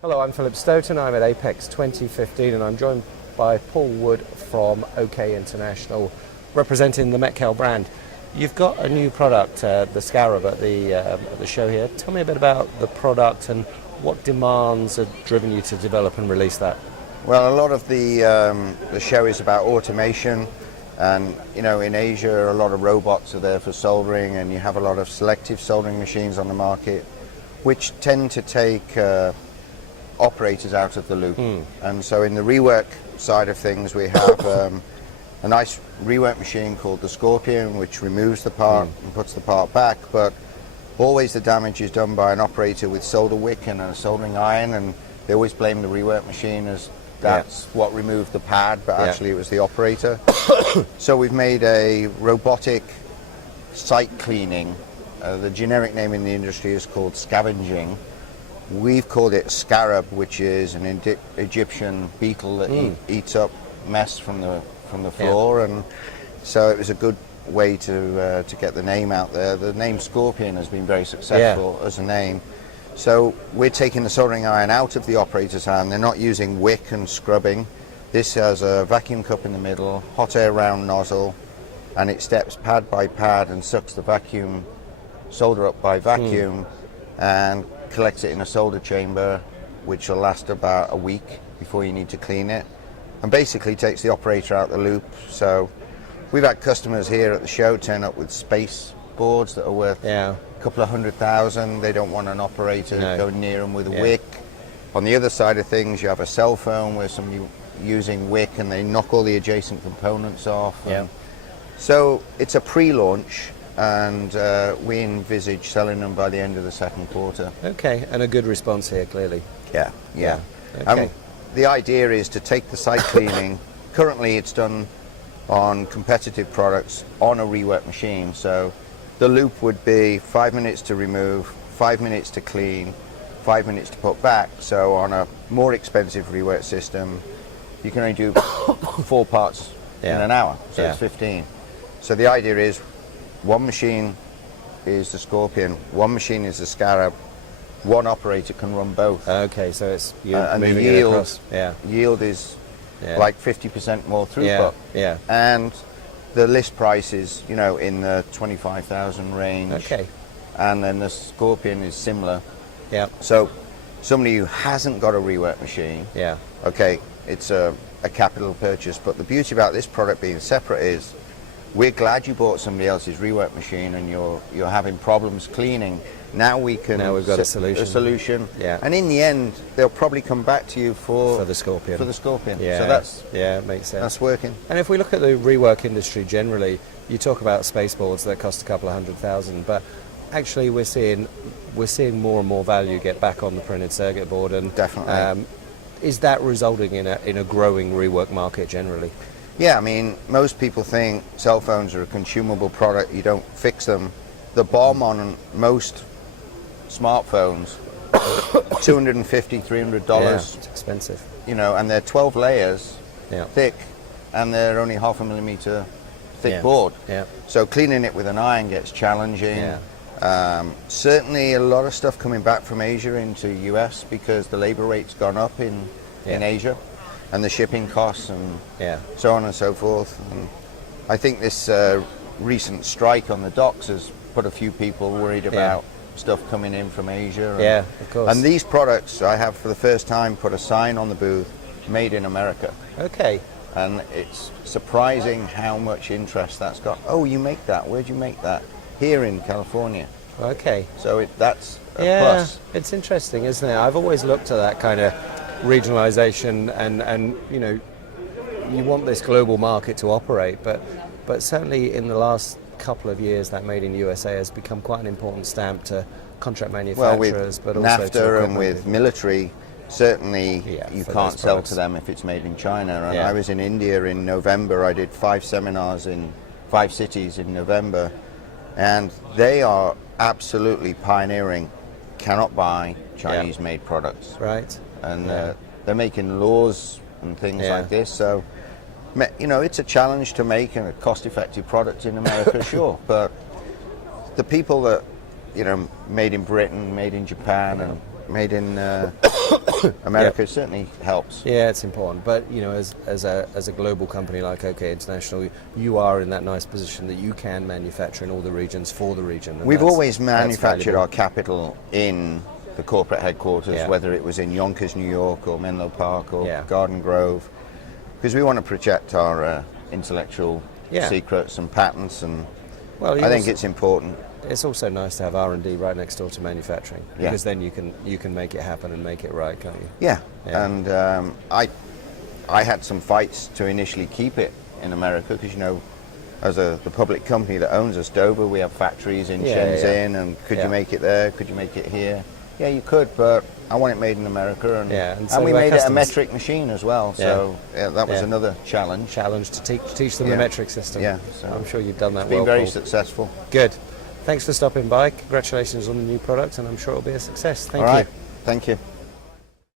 Hello, I'm Philip Stoughton. I'm at Apex 2015 and I'm joined by Paul Wood from OK International, representing the Metcal brand. You've got a new product, the Scarab, at the show here. Tell me a bit about the product and what demands have driven you to develop and release that. Well, a lot of the show is about automation, and in Asia a lot of robots are there for soldering, and you have a lot of selective soldering machines on the market which tend to take operators out of the loop. And so in the rework side of things we have a nice rework machine called the Scorpion, which removes the part and puts the part back, but always the damage is done by an operator with solder wick and a soldering iron, and they always blame the rework machine as that's what removed the pad, but actually it was the operator. So we've made a robotic site cleaning. The generic name in the industry is called scavenging. We've called it Scarab, which is an Egyptian beetle that eats up mess from the floor, and so it was a good way to get the name out there. The name Scorpion has been very successful as a name. So we're taking the soldering iron out of the operator's hand. They're not using wick and scrubbing. This has a vacuum cup in the middle, hot air round nozzle, and it steps pad by pad and sucks the vacuum solder up by vacuum and collects it in a solder chamber, which will last about a week before you need to clean it, and basically takes the operator out the loop. So we've had customers here at the show turn up with space boards that are worth a couple of $100,000. They don't want an operator going near them with a wick. On the other side of things, you have a cell phone where somebody using wick and they knock all the adjacent components off. So it's a pre-launch, and we envisage selling them by the end of the second quarter. Okay, and a good response here, clearly. Yeah. Okay. The idea is to take the site cleaning. Currently it's done on competitive products on a rework machine, so the loop would be 5 minutes to remove, 5 minutes to clean, 5 minutes to put back. So on a more expensive rework system you can only do 4 parts in an hour, so it's 15. So the idea is one machine is the Scorpion, one machine is the Scarab, one operator can run both. Okay, so it's and moving the it across. yield is like 50% more throughput. And the list price is in the 25,000 range. Okay. And then the Scorpion is similar. So somebody who hasn't got a rework machine, okay, it's a capital purchase, but the beauty about this product being separate is we're glad you bought somebody else's rework machine and you're having problems cleaning. Now we've got a solution. And in the end, they'll probably come back to you for the Scorpion. So that's it makes sense. That's working. And if we look at the rework industry generally, you talk about spaceboards that cost a couple of $100,000, but actually we're seeing more and more value get back on the printed circuit board, and definitely. Is that resulting in a growing rework market generally? Yeah, I mean, most people think cell phones are a consumable product, you don't fix them. The BOM on most smartphones, $250, $300. It's expensive. And they're 12 layers thick, and they're only 0.5 millimeter thick board. So cleaning it with an iron gets challenging. Certainly a lot of stuff coming back from Asia into US because the labor rate's gone up in Asia, and the shipping costs and so on and so forth. And I think this recent strike on the docks has put a few people worried about stuff coming in from Asia. And, of course. And these products, I have for the first time put a sign on the booth, made in America. Okay. And it's surprising how much interest that's got. Oh, you make that? Where'd you make that? Here in California. Okay. So that's a plus. It's interesting, isn't it? I've always looked at that kind of regionalization, and you want this global market to operate, but certainly in the last couple of years that Made in USA has become quite an important stamp to contract manufacturers, but also NAFTA to and with military, certainly you can't sell to them if it's made in China. And I was in India in November. I did 5 seminars in 5 cities in November, and they are absolutely pioneering. Cannot buy Chinese made products. Right. And they're making laws and things like this, so it's a challenge to make a cost-effective product in America, sure, but the people that made in Britain, made in Japan, and made in America certainly helps. Yeah, it's important. But you know, as a global company like OK International, you are in that nice position that you can manufacture in all the regions for the region. We've always manufactured our capital in the corporate headquarters, whether it was in Yonkers, New York, or Menlo Park, or Garden Grove, because we want to protect our intellectual secrets and patents, and I think it's important. It's also nice to have R&D right next door to manufacturing, because then you can make it happen and make it right, can't you? Yeah. And I had some fights to initially keep it in America, because you know, as the public company that owns us, Dover, we have factories in Shenzhen, and could you make it there? Could you make it here? Yeah, you could, but I want it made in America, and so we made it a metric machine as well. So that was another challenge. Challenge to teach them the metric system. Yeah, so I'm sure you've done that it's well. Been very successful. Good. Thanks for stopping by. Congratulations on the new product, and I'm sure it'll be a success. Thank you. All right. Thank you.